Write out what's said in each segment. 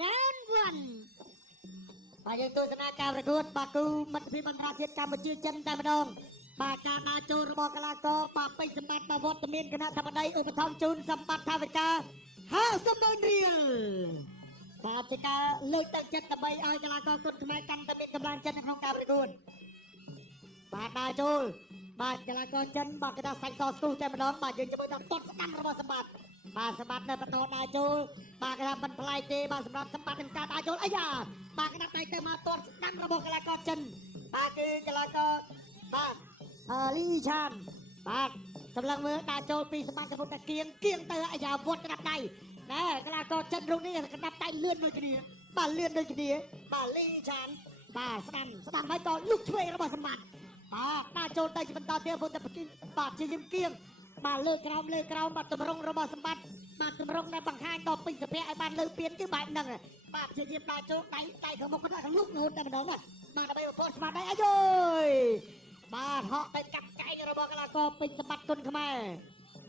round one បាទយើងទស្សនាការប្រកួតបាគូមិត្តភាពអន្តរជាតិកម្ពុជាចិនតែម្ដងបាទការដើរចូលរបស់កីឡាករបាទពេជ្រសម្បត្តិវត្តមានគណៈធម្មតីឧបត្ថម្ភជូនសម្បត្តិថាវិការ50,000 រៀលបាទជាការលើកទឹកចិត្តដើម្បីឲ្យកីឡាករគុនខ្មែរកាន់តែមានកម្លាំងចិត្តនៅក្នុងការប្រកួតបាទដើរចូលបាទកីឡាករចិនបាទគេថាសាច់សស្ទុះតែម្ដងបាទយើងជាមួយដល់តតស្ដាំរបស់សម្បត្តិបាទសម្បត្តិនៅបន្តដើរចូលបាទគេថាមិនប្លែកទេបាទសម្រាប់សម្បត្តិនឹងការដើរចូលអាយ៉ាបាទគេថាដៃទៅមកតតស្ដាំរបស់កីឡាករចិនបាទគឺកីឡាករបាទលីឆានបាទសម្លឹងមើលដើរចូលពីសម្បត្តិកំពុងតែគៀងទៅអាយ៉ាវត្តក្តាប់ដៃណែកីឡាករចិនរូបនេះក្តាប់ដៃលឿនដូចគ្នាបាទលឿនដូចគ្នាបាទលីឆានបាទស្ដាំហើយក៏លុកឆ្វេងរបស់សម្បត្តិបាទដើរចូលទៅជាបន្តទៀតពុទ្ធបាទជាយឹមគៀងបាទលើក្រោមបាទតម្រង់របស់សម្បត្តិបាទតម្រង់ដែលបង្ហាញដល់ពេញសភៈឲ្យបានលើពៀនគឺបែបហ្នឹងបាទជាយឹមដើរចូលដៃខាងមុខគាត់លុកនូនតែម្ដងបាទដើម្បីបំផុសស្មារតីអាយយបាទហក់ទៅកាប់កែងរបស់កីឡាករពេញសម្បត្តិគុនខ្មែរ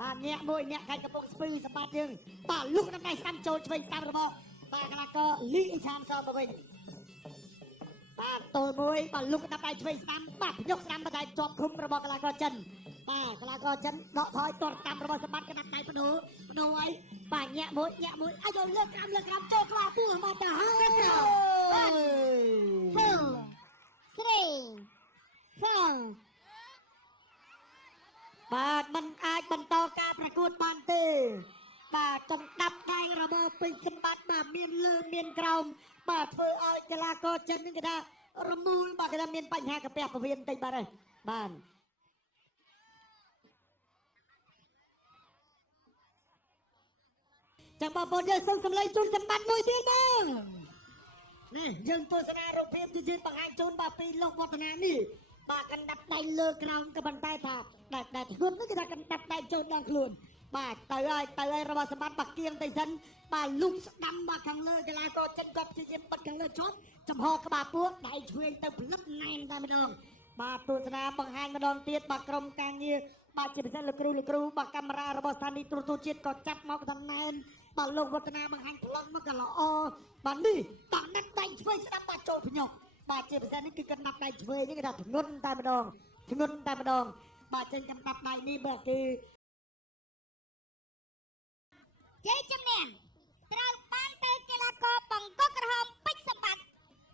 បាទញាក់មួយញាក់កាច់កំពុងស្ពឺសម្បត្តិយើងបាទលុកដល់ដៃស្ដាំចូលឆ្វេងស្ដាំរបស់បាទកីឡាករលីឆានសមកវិញបាទតូលមួយបាទលុកដាក់ដៃឆ្វេងស្ដាំបាទយកស្ដាំបដៃជាប់ឃុំរបស់កីឡាករចិនបាទកីឡាករចិនដកថយទាត់តាមរបស់សម្បត្តិកណ្ដាប់ដៃបដូរឲ្យបាទញាក់មួយអាយលើកក្រោមចូលក្បាលពោះមកទៅហើយ បាទมันអាចបន្តការប្រកួតបានទេបាទចង្ដាប់ដៃរបស់ពេញសម្បត្តិបាទមានលើមានក្រោមបាទធ្វើឲ្យកីឡាករចិននឹងគេថារមូលបាទគេថាមានបញ្ហាកាពះពវៀនបន្តិចបាទហើយបាទចាំបងប្អូនយើងសូមសម្លេងជូនសម្បត្តិមួយទៀតបងនេះយើងទស្សនារូបភាពជាយើងបង្ហាញជូនបាទពីលោកវឌ្ឍនានេះបាទកណ្ដាប់ដៃលើក្រោមក៏ប៉ុន្តែថាដែលធ្ងន់នេះគឺថាកណ្ដាប់ដៃចូលដល់ខ្លួនបាទទៅហើយរបស់សម្បត្តិបាក់គៀងទៅសិនបាទលុកស្ដាំបាទខាងលើកីឡាករចិនគាត់ជាយាមបិទខាងលើជាប់ចំហក្បាលពោះដៃឆ្វេងទៅផលិតណែនតែម្ដងបាទទស្សនាបង្ហាញម្ដងទៀតបាទក្រុមការងារបាទជាពិសេសលោកគ្រូបាទកាមេរ៉ារបស់ស្ថានីយ៍ទូរទស្សន៍ជាតិក៏ចាប់មកថាណែនបាទលោកវឌ្ឍនាបង្ហាញប្លន់មកក៏ល្អបាទនេះបាទណាត់ដៃឆ្វេងស្ដាំបាទចូលភ្ញុកបាទជាពិសេសនេះគឺកណ្ដាប់ដៃឆ្វេងនេះគេថាធ្ងន់តែម្ដងបាទចេញកណ្ដាប់ដៃនេះបាទគឺជ័យជំនះត្រូវបានទៅកីឡាករបង្គោលក្រហមពេជ្រសម្បត្តិ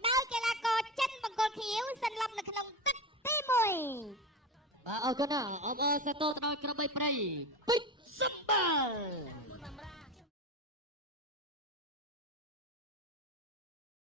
ដោយកីឡាករចិនបង្គោលខៀវសន្លប់នៅក្នុងទឹកទី1បាទអរគុណណាអបអរសាទរទៅដល់ក្រុមបីព្រៃពេជ្រសម្បត្តិ